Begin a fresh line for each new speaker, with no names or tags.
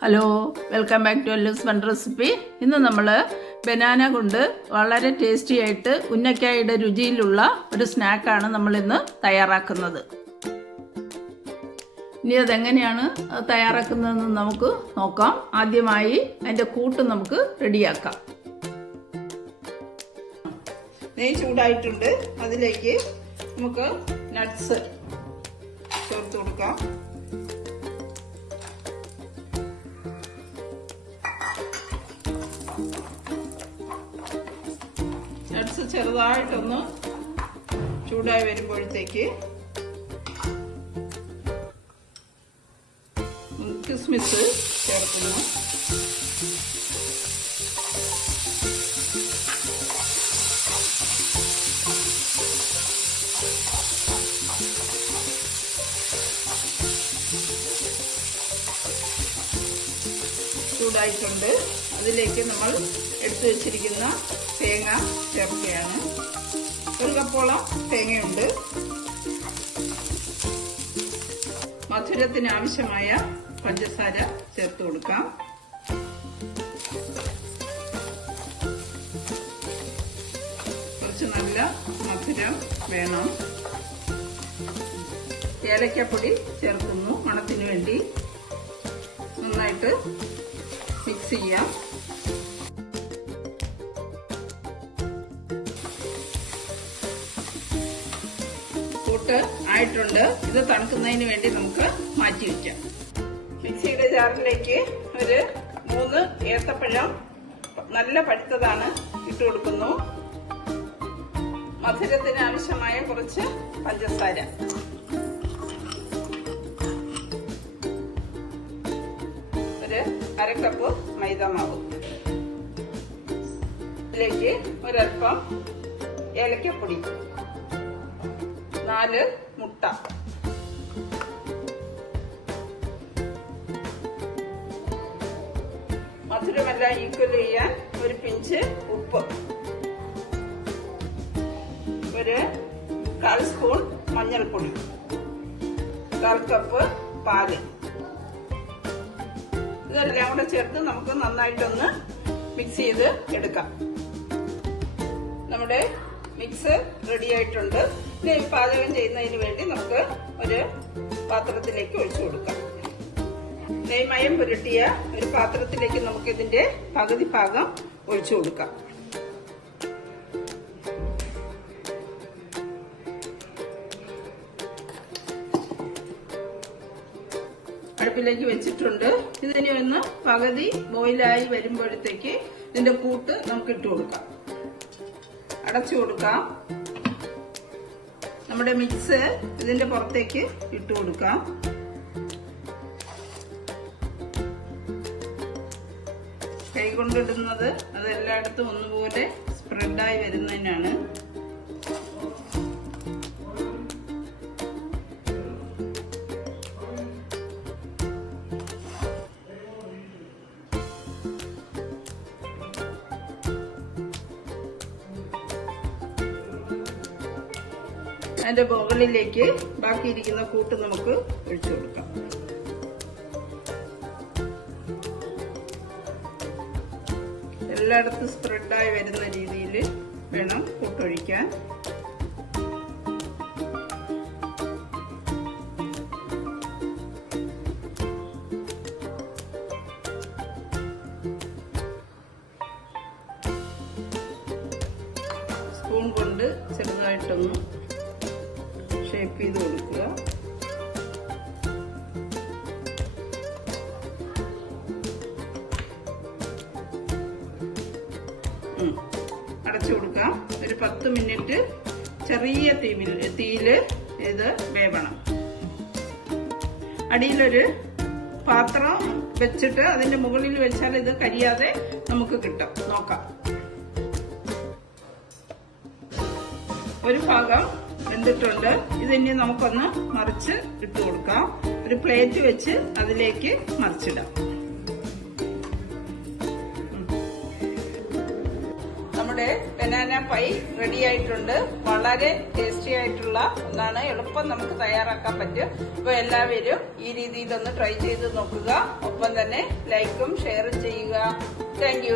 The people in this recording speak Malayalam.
ഹലോ വെൽക്കം ബാക്ക് ടു എല്ലൂസ് വൺ റെസിപ്പി ഇന്ന് നമ്മൾ ബനാന കൊണ്ട് വളരെ ടേസ്റ്റി ആയിട്ട് ഉന്നക്കായുടെ രുചിയിലുള്ള ഒരു സ്നാക്കാണ് നമ്മൾ ഇന്ന് തയ്യാറാക്കുന്നത്. ഇനി അതെങ്ങനെയാണ് അത് തയ്യാറാക്കുന്നതെന്ന് നമുക്ക് നോക്കാം. ആദ്യമായി അതിന്റെ കൂട്ട് നമുക്ക് റെഡിയാക്കാം. നെയ് ചൂടായിട്ടുണ്ട്. അതിലേക്ക് നമുക്ക് നട്ട്സ് ചേർത്ത് കൊടുക്കാം. ചെറുതായിട്ടൊന്ന് ചൂടായി വരുമ്പോഴത്തേക്ക് കിസ്മിസ് ചേർക്കുന്നു. ചൂടായിട്ടുണ്ട്. അതിലേക്ക് നമ്മൾ എടുത്തു വെച്ചിരിക്കുന്ന തേങ്ങ ചേർക്കുകയാണ്. ഒരു കപ്പോളം തേങ്ങയുണ്ട്. മധുരത്തിന് ആവശ്യമായ പഞ്ചസാര ചേർത്ത് കൊടുക്കാം. കുറച്ച് നല്ല മധുരം വേണം. ഏലക്കപ്പൊടി ചേർക്കുന്നു മണത്തിന് വേണ്ടി. നന്നായിട്ട് മിക്സ് ചെയ്യാം കൂട്ട് ആയിട്ടുണ്ട്. ഇത് തണുക്കുന്നതിന് വേണ്ടി നമുക്ക് മാറ്റി വെക്കാം. മിക്സിയുടെ ജാറിലേക്ക് ഒരു മൂന്ന് ഏത്തപ്പഴം നല്ല പഴുത്തതാണ് ഇട്ട് കൊടുക്കുന്നു. മധുരത്തിന് ആവശ്യമായ കുറച്ച് പഞ്ചസാര. അര കപ്പ് മൈദ മാവ് ഇതിലേക്ക് ഒരൽപ്പം ഏലക്കപ്പൊടി. നാല് മുട്ട. മധുരമെല്ലാം ഈക്വൽ ചെയ്യാൻ ഒരു പിഞ്ച് ഉപ്പ്. ഒരു കാൽ സ്പൂൺ മഞ്ഞൾപ്പൊടി. കാൽ കപ്പ് പാൽ. ഇതെല്ലാം കൂടെ ചേർത്ത് നമുക്ക് നന്നായിട്ടൊന്ന് മിക്സ് ചെയ്ത് എടുക്കാം. നമ്മുടെ മിക്സ് റെഡി ആയിട്ടുണ്ട്. ഇനി പാചകം ചെയ്യുന്നതിന് വേണ്ടി നമുക്ക് ഒരു പാത്രത്തിലേക്ക് ഒഴിച്ചു കൊടുക്കാം. നെയ്മയം പുരട്ടിയ ഒരു പാത്രത്തിലേക്ക് നമുക്ക് ഇതിന്റെ പകുതി ഭാഗം ഒഴിച്ചു കൊടുക്കാം. അടുപ്പിലേക്ക് വെച്ചിട്ടുണ്ട്. ഇതിനെ ഒന്ന് പകുതി ബോയിലായി വരുമ്പോഴത്തേക്ക് ഇതിന്റെ കൂട്ട് നമുക്ക് ഇട്ട് കൊടുക്കാം. അടച്ചു കൊടുക്കാം. നമ്മുടെ മിക്സ് ഇതിന്റെ പുറത്തേക്ക് ഇട്ട് കൊടുക്കാം. കൈ കൊണ്ടിടുന്നത് അത് എല്ലായിടത്തും ഒന്നുപോലെ സ്പ്രെഡായി വരുന്നതിനാണ് അതിന്റെ മുകളിലേക്ക് ബാക്കിയിരിക്കുന്ന കൂട്ട് നമുക്ക് ഒഴിച്ചു കൊടുക്കാം. എല്ലായിടത്തും സ്പ്രെഡായി വരുന്ന രീതിയിൽ വേണം കൂട്ടൊഴിക്കാൻ സ്പൂൺ കൊണ്ട് ചെറുതായിട്ടൊന്ന് ഷേപ്പ് ചെയ്ത് കൊടുക്കുക. അടച്ചു കൊടുക്കാം ഒരു പത്ത് മിനിറ്റ് ചെറിയ തീമിൽ തീയിൽ ഇത് വേവണം. അടിയിലൊരു പാത്രം വെച്ചിട്ട് അതിന്റെ മുകളിൽ വെച്ചാൽ ഇത് കരിയാതെ നമുക്ക് കിട്ടും. നോക്കാം. ഒരു ഭാഗം വെന്തിട്ടുണ്ട്. ഇതിനി നമുക്കൊന്ന് മറിച്ച് ഇട്ട് കൊടുക്കാം. ഒരു പ്ലേറ്റ് വെച്ച് അതിലേക്ക് മറിച്ചിടാം. നമ്മുടെ ബനാന പൈ റെഡി ആയിട്ടുണ്ട്. വളരെ ടേസ്റ്റി ആയിട്ടുള്ള ഒന്നാണ്. എളുപ്പം നമുക്ക് തയ്യാറാക്കാൻ പറ്റും. അപ്പൊ എല്ലാവരും ഈ രീതിയിൽ ഒന്ന് ട്രൈ ചെയ്ത് നോക്കുക. ഒപ്പം തന്നെ ലൈക്കും ഷെയറും ചെയ്യുക. താങ്ക്